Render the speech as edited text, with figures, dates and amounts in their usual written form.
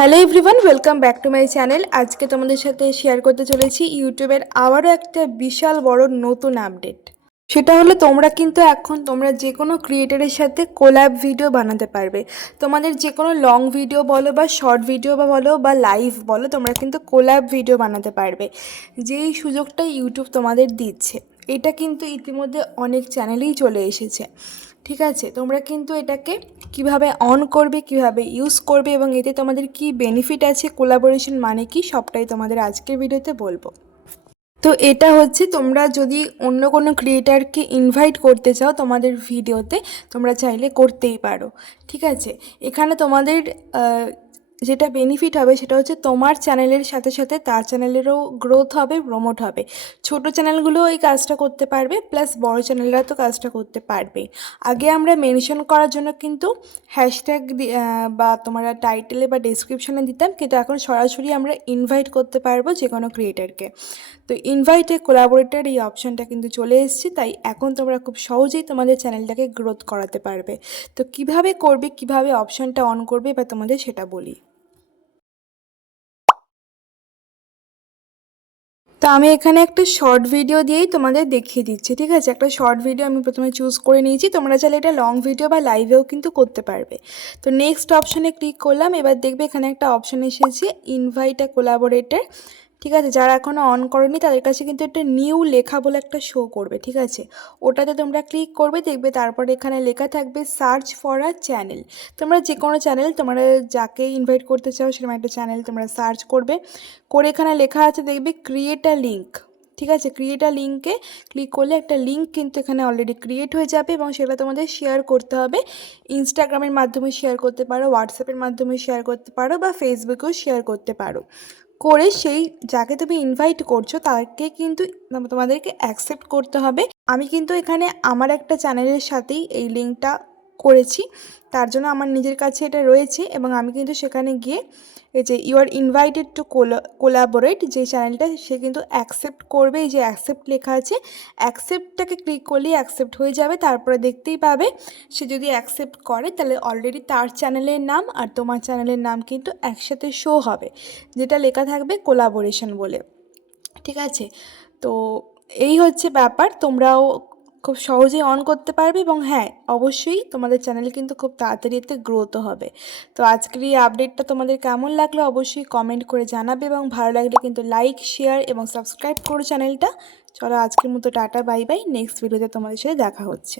Hello everyone, welcome back to my channel. আজকে তোমাদের সাথে শেয়ার করতে চলেছি ইউটিউবের আবারও একটা বিশাল বড় নতুন আপডেট। সেটা হলো তোমরা কিন্তু এখন যে কোনো ক্রিয়েটারের সাথে কোল্যাব ভিডিও বানাতে পারবে। তোমাদের যে কোনো লং ভিডিও বলো বা শর্ট ভিডিও বলো বা লাইভ বলো, তোমরা কিন্তু কোল্যাব ভিডিও বানাতে পারবে। যেই সুযোগটা ইউটিউব তোমাদের দিচ্ছে, এটা কিন্তু ইতিমধ্যে অনেক চ্যানেলেই চলে এসেছে। ঠিক আছে, তোমরা কিন্তু এটাকে কিভাবে অন করবে, কিভাবে ইউজ করবে এবং এতে তোমাদের কি বেনিফিট আছে, কোলাবোরেশন মানে কি, সবটাই তোমাদের আজকের ভিডিওতে বলবো। তো এটা হচ্ছে, তোমরা যদি অন্য কোনো ক্রিয়েটারকে ইনভাইট করতে চাও তোমাদের ভিডিওতে, তোমরা চাইলে করতেই পারো। ঠিক আছে, এখানে তোমাদের যেটা বেনিফিট হবে সেটা হচ্ছে তোমার চ্যানেলের সাথে সাথে তার চ্যানেলেরও গ্রোথ হবে, প্রমোট হবে। ছোট চ্যানেলগুলোও এই কাজটা করতে পারবে, প্লাস বড় চ্যানেলরা তো কাজটা করতে পারবে। আগে আমরা মেনশন করার জন্য কিন্তু হ্যাশট্যাগ বা তোমরা টাইটেলে বা ডেসক্রিপশনে দিতাম, কিন্তু এখন সরাসরি আমরা ইনভাইট করতে পারবো যে কোনো ক্রিয়েটারকে। তো ইনভাইটে কোলাবোরেটর এই অপশানটা কিন্তু চলে এসেছে, তাই এখন তোমরা খুব সহজেই তোমাদের চ্যানেলটাকে গ্রোথ করাতে পারবে। তো কিভাবে করবে, কিভাবে অপশানটা অন করবে বা তোমাদের সেটা বলি। তো আমি এখানে একটা শর্ট ভিডিও দিয়েই তোমাদের দেখিয়ে দিচ্ছি। ঠিক আছে, একটা শর্ট ভিডিও আমি প্রথমে চুজ করে নিয়েছি, তোমরা চাইলে এটা লং ভিডিও বা লাইভেও কিন্তু করতে পারবে। তো নেক্সট অপশানে ক্লিক করলাম, এবার দেখবে এখানে একটা অপশান এসেছে ইনভাইট আ কোলাবোরেটর। ঠিক আছে, যারা এখনও অন করেনি তাদের কাছে কিন্তু একটা নিউ লেখা বলে একটা শো করবে। ঠিক আছে, ওটাতে তোমরা ক্লিক করবে, দেখবে তারপরে এখানে লেখা থাকবে সার্চ ফর আ চ্যানেল। তোমরা যে কোনো চ্যানেল, তোমরা যাকে ইনভাইট করতে চাও সেরকম একটা চ্যানেল তোমরা সার্চ করবে, করে এখানে লেখা আছে দেখবে ক্রিয়েট আ লিঙ্ক। ঠিক আছে, ক্রিয়েট আ লিঙ্কে ক্লিক করলে একটা লিঙ্ক কিন্তু এখানে অলরেডি ক্রিয়েট হয়ে যাবে এবং সেটা তোমাদের শেয়ার করতে হবে। ইনস্টাগ্রামের মাধ্যমে শেয়ার করতে পারো, হোয়াটসঅ্যাপের মাধ্যমে শেয়ার করতে পারো বা ফেসবুকেও শেয়ার করতে পারো। করে সেই যাকে তুমি ইনভাইট করছো তাকে কিন্তু তোমাদেরকে অ্যাকসেপ্ট করতে হবে। আমি কিন্তু এখানে আমার একটা চ্যানেলের সাথেই এই লিঙ্কটা করেছি, তার জন্য আমার নিজের কাছে এটা রয়েছে এবং আমি কিন্তু সেখানে গিয়ে এই যে you are invited to collaborate যে চ্যানেলটা, সে কিন্তু অ্যাকসেপ্ট করবে। এই যে অ্যাকসেপ্ট লেখা আছে, অ্যাকসেপ্টটাকে ক্লিক করলেই অ্যাকসেপ্ট হয়ে যাবে। তারপরে দেখতেই পাবে সে যদি অ্যাকসেপ্ট করে তাহলে অলরেডি তার চ্যানেলের নাম আর তোমার চ্যানেলের নাম কিন্তু একসাথে শো হবে, যেটা লেখা থাকবে কোলাবোরেশন বলে। ঠিক আছে, তো এই হচ্ছে ব্যাপার, তোমরাও খুব সহজেই অন করতে পারবে এবং হ্যাঁ, অবশ্যই তোমাদের চ্যানেল কিন্তু খুব তাড়াতাড়ি এতে গ্রোথও হবে। তো আজকের এই আপডেটটা তোমাদের কেমন লাগলো অবশ্যই কমেন্ট করে জানাবে এবং ভালো লাগলে কিন্তু লাইক, শেয়ার এবং সাবস্ক্রাইব করো চ্যানেলটা। চলো আজকের মতো টাটা, বাই বাই। নেক্সট ভিডিওতে তোমাদের সাথে দেখা হচ্ছে।